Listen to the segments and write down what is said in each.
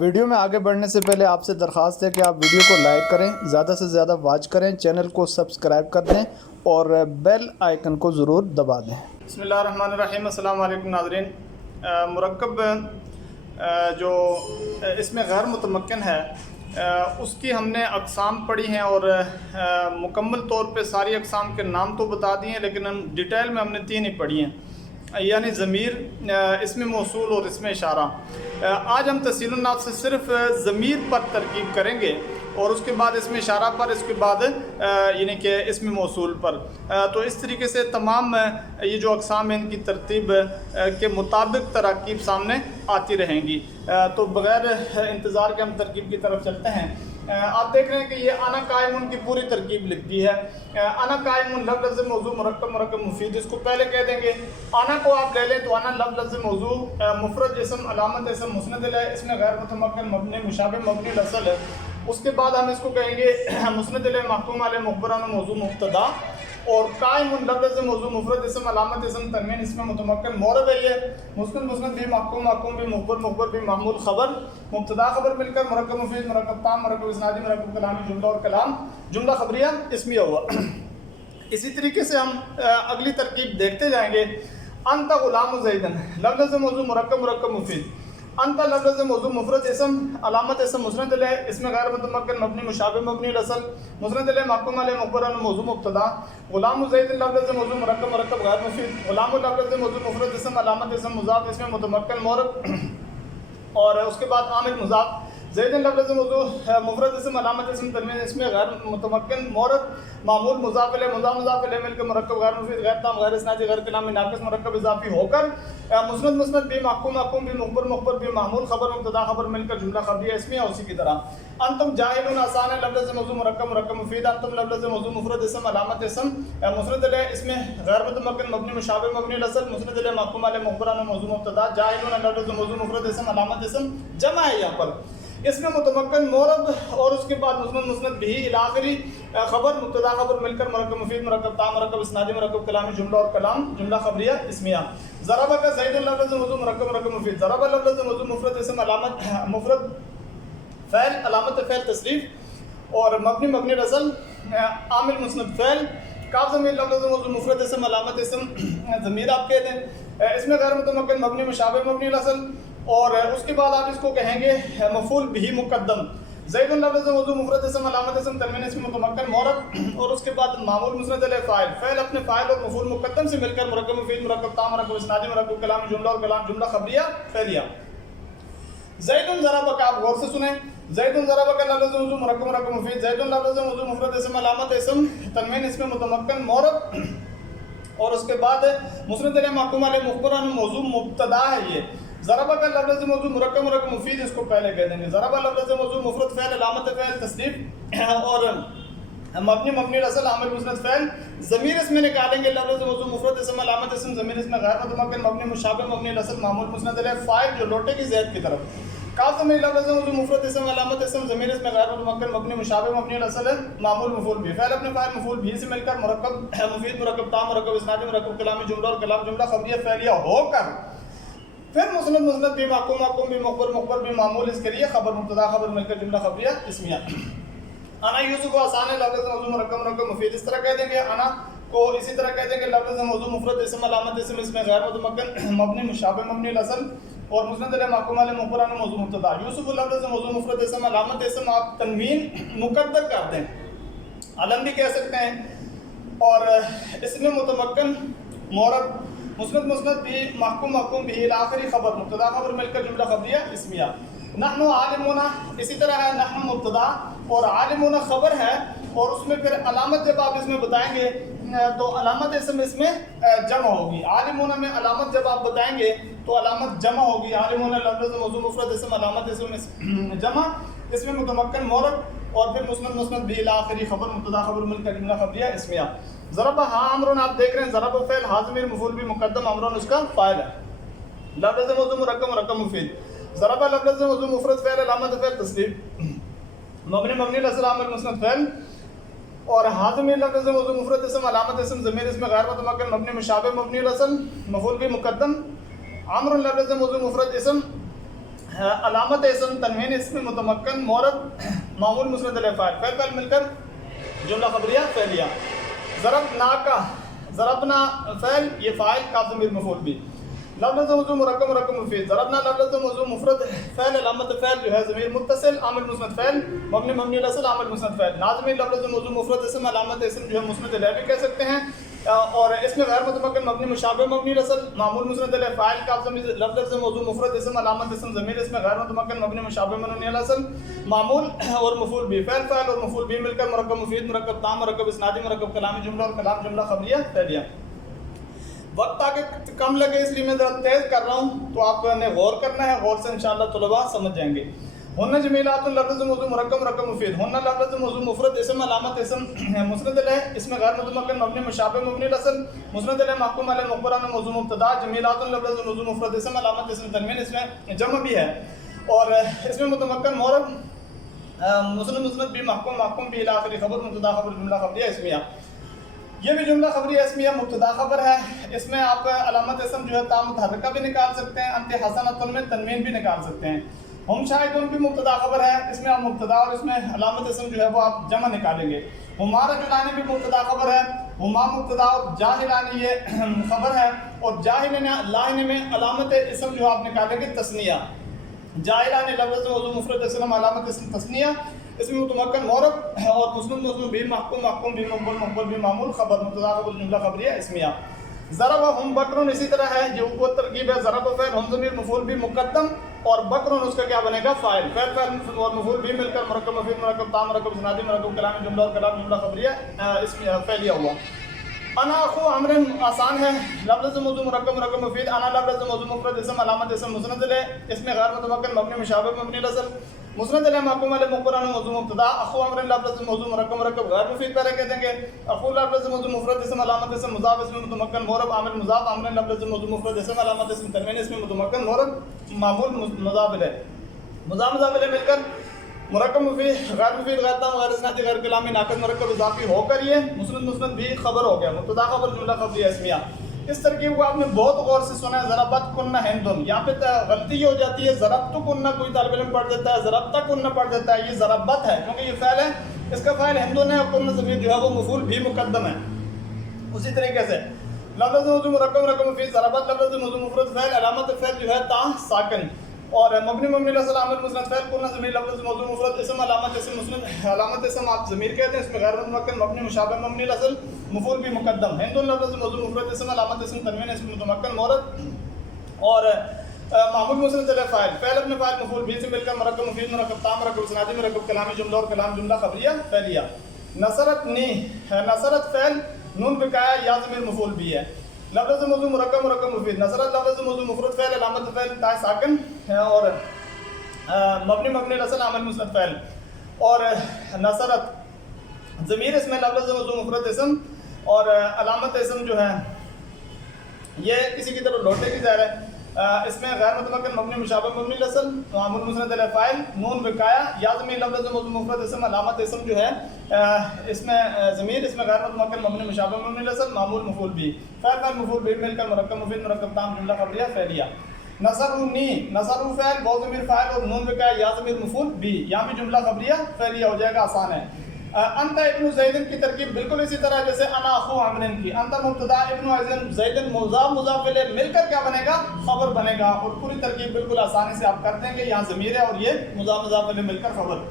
Video میں آگے بڑھنے سے پہلے آپ سے درخواست ہے کہ آپ ویڈیو کو لائک کریں، زیادہ سے زیادہ واچ کریں، چینل کو سبسکرائب کر دیں اور بیل آئیکن کو ضرور دبا دیں۔ بسم اللہ الرحمن الرحیم۔ السلام علیکم ناظرین۔ مرکب جو اس میں غیر متمکن ہے اس کی ہم نے اقسام پڑھی ہیں اور مکمل طور پہ ساری اقسام کے نام تو بتا دیے ہیں، لیکن ڈیٹیل میں ہم نے 3 ہی پڑھی ہیں، یعنی ضمیر، اسم موصول اور اسم اشارہ۔ آج ہم تحصیل الناف سے صرف ضمیر پر ترکیب کریں گے اور اس کے بعد اسم اشارہ پر، اس کے بعد یعنی کہ اسم موصول پر۔ تو اس طریقے سے تمام یہ جو اقسام ہیں ان کی ترتیب کے مطابق تراکیب سامنے آتی رہیں گی۔ تو بغیر انتظار کے ہم ترکیب کی طرف چلتے ہیں۔ آپ دیکھ رہے ہیں کہ یہ انا قائم کی پوری ترکیب لکھ دی ہے۔ انا قائم لفظ موضوع مرکب مرکب مفید، اس کو پہلے کہہ دیں گے۔ انا کو آپ لے لیں تو انا لفظ موضوع مفرد اسم علامت اسم مسند ہے، اس میں غیر متمکن مبنی مشابہ مبنی الاصل ہے۔ اس کے بعد ہم اس کو کہیں گے مسند علیہ محکوم علیہ مخبران موضوع مبتدا، اور قائم لفظ موضوع مفرد اسم علامت اسم تنوین اس میں متمکن مورب ہے۔ یہ مسند بھی محکوم محکوم بھی مخبر بھی معمول خبر، مبتدا خبر مل کر مرکب مفید مرکب تام مرکب اسنادی مرکب کلامی جملہ اور کلام جملہ خبریہ اسمیہ ہوا۔ اسی طریقے سے ہم اگلی ترکیب دیکھتے جائیں گے۔ انت غلام زیدن لفظ موضوع مرکب مرکب مفید، انت لفظ موضوع مفرد اسم علامت اسم مسند علیہ اس میں غیر متمکن مبنی مشابہ مبنی الاصل، مسند علیہ محکوم علیہ مخبران موضوع مبتدا، غلام زید لفظ موضوع مرکب مرکب غیر مفید، غلام لفظ موضوع مفرد اسم علامت اسم مضاف اس میں متمکن مورب، اور اس کے بعد عامل مضاف، زید لفظ موضوع مفرد اسم علامت اسم تنوین اس میں غیر متمکن مورب، معمول مضاف الیہ مضاف الیہ مل کے مرکب غیر مفید غیر تام غیر اسنادی غیر کلامی ناقص مرکب اضافی ہو کر مسند بھی محکوم محکوم بھی مخبر بھی معمول خبر مبتدا خبر مل کر جملہ خبریہ اسمیہ اسی کی طرح۔ انتم جاہلون آسان ہے لفظ موضوع مرکب مرکب مفید، انتم لفظ موضوع مفرد اسم علامت اسم مسند علیہ اس میں غیر متمکن مبنی مشابہ مبنی الاصل، مسند علیہ محکوم علیہ مخبران موضوع مبتدا، جاہلون لفظ موضوع مفرد اسم علامت اسم جمع ہے یہاں پر اس میں متمکن مورب، اور اس کے بعد مسند بھی الاخری خبر مبتدا خبر مل کر مرکب مفید مرکب تام مرکب اسنادی مرکب کلامی جملہ اور کلام جملہ خبریہ اسمیہ۔ ضرب کا زید لفظ موضوع مرکب مرکب مفید، ضرب لفظ موضوع مفرد اسم علامت مفرد فعل علامت فعل تصریف اور مبنی الاصل، عامل مسند فعل، کاف ضمیر لفظ موضوع مفرد اسم علامت اسم ضمیر آپ کہہ دیں، اس میں غیر متمکن مبنی مشابہ مبنی الاصل، اور اس کے بعد آپ اس کو کہیں گے مفعول بھی مقدم، زید لفظ موضوع مفرد اسم علامت اسم تنوین اس میں متمکن مورب، اور اس کے بعد معمول مسند علیہ فاعل، فعل اپنے فاعل اور مفعول مقدم سے مل کر مرکب مفید مرکب تام مرکب اسنادی مرکب کلام جملہ اور کلام جملہ خبریہ فعلیہ۔ زید ضرب کا آپ غور سے سنیں، زید ضرب کا لفظ موضوع مرکب مرکب مفید، زید لفظ موضوع مفرد اسم علامت اسم تنوین اس میں متمکن مورب، اور اس کے بعد مسند علیہ محکوم علیہ مخبران موضوع مبتدا ہے۔ یہ ضربہ کا لفظ موضوع مرکب مرکب مفید اس کو پہلے کہہ دیں گے، ضربہ لفظ موضوع مفرد فعل علامت فعل تصریف اور مبنی الاصل عامل مسند فعل، ضمیر اس میں نکالیں گے لفظ موضوع مفرد اسم علامت اسم ضمیر اس میں غیر متمکن مبنی مشابہ مبنی الاصل معمول مسند علیہ فاعل جو لوٹے کی زید کی طرف، کاف ضمیر لفظ موضوع مفرد اسم علامت اسم ضمیر اس میں غیر متمکن مبنی مشابہ مبنی الاصل ہے معمول مفعول بھی، فعل اپنے فاعل مفعول بھی سے مل کر مرکب مفید مرکب تام مرکب اسنادی مرکب کلامی جملہ اور کلام جملہ خبریہ فعلیہ ہو کر پھر مسند بھی محکوم بھی مخبر بھی معمول اس کے لیے خبر مبتدا خبر مل کر جملہ خبریہ اسمیہ۔ انا یوسف آسان ہے لفظ موضوع مرکب مرکب مفید اس طرح کہہ دیں گے، انا کو اسی طرح کہہ دیں گے لفظ موضوع مفرد اسم علامت اسم اس میں غیر متمکن مبنی مشابہ مبنی الاصل، اور مسند علیہ محکوم علیہ مخبران موضوع مبتدا، یوسف لفظ موضوع مفرد اسم علامت اسم آپ تنوین مقدر کر دیں، علم بھی کہہ سکتے ہیں، اور اس میں متمکن مورب، مسند بھی محکوم بھی الاخری خبر مبتدا خبر مل کر جملہ خبریہ اسمیہ۔ نحن عالمون اسی طرح ہے، نحن مبتدا اور عالمون خبر ہے، اور اس میں پھر علامت جب آپ اس میں بتائیں گے تو علامت اسم اس میں جمع ہوگی، عالمون میں علامت جب آپ بتائیں گے تو علامت جمع ہوگی، عالمون لفظ موضوع مفرد اسم علامت اسم جمع اس میں متمکن مورب، اور پھر مسند بھی الاخری خبر مبتدا خبر مل کر جملہ خبریہ اسمیہ۔ ضرب ہاں امرون آپ دیکھ رہے ہیں، ضرب فعل حاضمیر مفعول بھی مقدم، امرون اس کا فاعل ہے، لفظ موضوع مرکب مرکب مفید، ضرب لفظ موضوع مفرد فعل علامت فعل تصریف مبنی الاصل عامل مسند فعل، اور حاضمیر لفظ موضوع مفرد اسم علامت اسم ضمیر اس میں غیر متمکن مبنی مشابہ مبنی الاصل مفعول بھی مقدم، امر لفظ موضوع مفرد اسم علامت اسم تنوین اسم متمکن مورب معمول مسند علیہ فاعل فعل فعل مل کر جملہ خبریہ فعلیہ. ضربنا کا ضربنا فعل یہ فاعل کاف ضمیر مفعول بھی. لفظ موضوع مرکب مرکب مفید. ضربنا لفظ موضوع مفرد فعل علامت فعل جو ہے ضمیر متصل عامل مسند فعل مبنی مبنی الاصل عامل مسند فعل. ناظمین لفظ موضوع مفرد اسم علامت اسم جو ہے مسند الیہ بھی کہہ سکتے ہیں. اور اس میں غیر متمکن مبنی مشابہ مبنی الاصل معمول مسند الیہ فاعل کاف ضمیر لفظ موضوع مفرد اسم علامت اسم ضمیر اس میں غیر متمکن مبنی مشابہ مبنی الاصل معمول اور مفعول بھی. فعل فاعل اور مفعول بھی مل کر مرکب مفید مرکب تام مرکب اسنادی مرکب کلامی جملہ اور کلام جملہ خبریہ فعلیہ. وقت تاکہ کم لگے اس لیے میں ذرا تیز کر رہا ہوں تو آپ نے غور کرنا ہے. غور سے انشاءاللہ طلباء سمجھ جائیں گے. ہن جمیلات لفظ موضوع مرکب مرکب مفید. ہن لفظ موضوع مفرد اسم علامت اسم مسند الیہ اس میں غیر متمکن مبنی مشابہ مبنی الاصل مسند الیہ محکوم علیہ مقرن موضوع مبتدا. جمیلات لفظ موضوع مفرد اسم علامت اسم تنوین اس میں جمع بھی ہے اور اس میں متمکن مورب مسند بھی محکوم بھی الی آخر خبر مبتدا خبر جملہ خبریہ اسمیہ. یہ بھی جملہ خبریہ اسمیہ مبتدا خبر ہے. اس میں آپ علامت اسم جو ہے تا متحرکہ بھی نکال سکتے ہیں. انت حسنۃ میں تنوین بھی نکال سکتے ہیں. ہم شاہدون بھی مبتدا خبر ہے. اس میں آپ مبتدا اور اس میں علامت اسم جو ہے وہ آپ جمع نکالیں گے. ہما رجلان بھی مبتدا خبر ہے. ہما مبتدا اور جاہلان یہ خبر ہے اور جاہلان میں علامت اسم جو آپ نکالیں گے تثنیہ. جاہلان لفظ موضوع مفرد اسم علامت اسم تثنیہ اس میں متمکن مورب اور مسلم بھی محکوم بھی مقبول بھی معمول خبر مبتدا خبر جملہ خبریہ اسمیہ. ضرب ہم بکرون اسی طرح ہے جو وہ ترکیب ہے. ضرب فعل ہم ضمیر مفعول بھی مقدم اور بکرون اس کا کیا بنے گا فاعل. فعل فعل اور مفعول بھی مل کر مرکب مفید مرکب تام مرکب اسنادی مرکب کلامی جملہ اور کلام جملہ خبریہ اسمیہ فعلیہ ہوا. انا اخو عمر آسان ہے. لفظ موضوع مرکب مرکب مفید. انا لفظ موضوع مفرد اسم علامت اسم مسند الیہ اس میں غیر متمکن مبنی مشابہ مبنی الاصل مسند الیہ محکوم علیہ مقرن موضوع مبتدا. اخو عمر لفظ موضوع مرکب مرکب غیر مفید پہلے کہہ دیں گے. اخو لفظ موضوع مفرد اسم علامت اسم مضاف اس میں متمکن مورب عامل مضاف. عمر لفظ موضوع مفرد اسم علامت اسم تنوین اس میں متمکن مورب معمول مضاف الیہ. مضاف الیہ مل کر مرکب مفید غیر مفید غیر تام غیر اسنادی غیر کلامی ناقص مرکب اضافی ہو کر یہ مسند بھی خبر ہو گیا مبتدا خبر جملہ خبریہ اسمیہ. اس ترکیب کو آپ نے بہت غور سے سنا ہے. ضربت کنہ ہندن یہاں پہ غلطی یہ ہو جاتی ہے. ضربت کنہ کوئی طالب علم پڑھ دیتا ہے ضربت کنہ پڑھ دیتا ہے. یہ ضربت ہے کیونکہ یہ فعل ہے. اس کا فاعل ہندن ہے اور کنہ ضمیر جو ہے وہ مفعول بھی مقدم ہے. اسی طریقے سے لفظ موضوع مرکب مرکب مفید. ضربت لفظ موضوع مفرد فعل علامت فعل جو ہے تا ساکن اور مبنی مبنی الاصل عامل مسند فعل کنہ ضمیر لفظ موضوع مفرد اسم علامت اسم مسند علامت اسم آپ ضمیر کہتے ہیں. اس میں غیر متمکن مبنی مشابہ مبنی الاصل مفعول بھی مقدم. ہندن لفظ موضوع مفرد اسم علامت اسم تنوین اسم متمکن مورد اور معمول مسند الیہ فاعل. فعل اپنے فاعل مفعول بھی سے مل کر مرکب مفید مرکب تام مرکب اسنادی مرکب کلامی جملہ اور کلام جملہ خبریہ فعلیہ. نصرت نی نصرت فعل نون بقایا یا ضمیر مفعول بھی ہے. لفظ موضوع مرکب مرکب مفید. نصرت لفظ موضوع مفرد فعل علامت فعل تا ساکن اور مبنی مبنی الاصل عامل مسند فعل اور نصرت ضمیر اس میں لفظ موضوع مفرد اسم اور علامت اسم جو ہے یہ کسی کی طرف لوٹے کی ظاہر ہے. اس میں غیر متمکن مبنی مشابہ مبنی الاصل معمول مسند الیہ فاعل نون وقایا یا ضمیر لفظ موضوع مفرد اسم علامت اسم جو ہے اس میں ضمیر اس میں غیر متمکن مبنی مشابہ مبنی الاصل معمول مفعول بھی. فعل فعل مفعول بھی مل کر مرکب مفید مرکب تام جملہ خبریہ فعلیہ. نصرونی نصر فعل واو ضمیر فاعل اور نون وقایا یا ضمیر مفعول بھی. یہاں بھی جملہ خبریہ فعلیہ ہو جائے گا. آسان ہے. انت ابن زیدن کی ترکیب بالکل اسی طرح جیسے انا اخو عمر کی. انت مبتدا ابن زیدن مضاف مضاف الیہ مل کر کیا بنے گا خبر بنے گا. اور پوری ترکیب بالکل آسانی سے آپ کرتے ہیں کہ یہاں ضمیر ہے اور یہ مضاف مضاف الیہ مل کر خبر.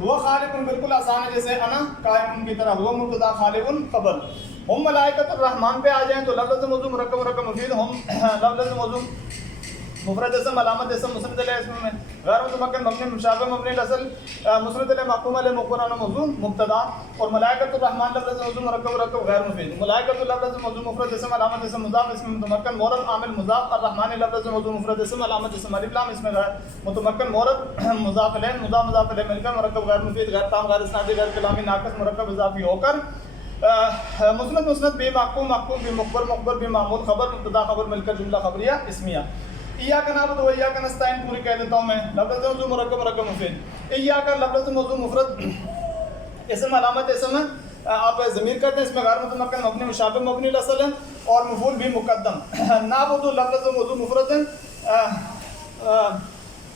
وہ خالق بالکل آسان ہے جیسے انا قائم کی طرح. وہ مبتدا خالق خبر. ہم ملائکۃ الرحمن پہ آ جائیں تو لفظ موضوع مرکب مرکب مفید. ہم لفظ موضوع مفرد اسم علامت اسم مسند الیہ اسم میں غیر متمکن مبنی مشابہ مبنی الاصل مسند الیہ محکوم علیہ مقرن موضوع مبتدا اور ملائکۃ الرحمن لفظ موضوع مرکب مرکب غیر مفید. ملائکۃ لفظ موضوع مفرد اسم علامت اسم مضاف اسم متمکن مورد عامل مضاف. الرحمن لفظ موضوع مفرد اسم علامت اسم الف لام اسم غیر متمکن مورد مضاف الیہ مضاف مضاف الیہ مل کر مرکب غیر مفید غیر تام غیر اسنادی غیر کلامی ناقص مرکب اضافی ہو کر مسند بھی محکوم بھی مخبر بھی معمول خبر مبتدا خبر مل کر جملہ خبریہ اسمیہ. ایاک نعبد و ایاک نستعین پوری کہہ دیتا ہوں میں. لفظ موضوع مرکب مرکب مفید. ایاک لفظ موضوع مفرد اسم علامت اسم آپ ضمیر کرتے ہیں. اس میں غیر متمکن مبنی مشابہ مبنی الاصل ہے اور مفعول بھی مقدم. نعبد لفظ موضوع مفرد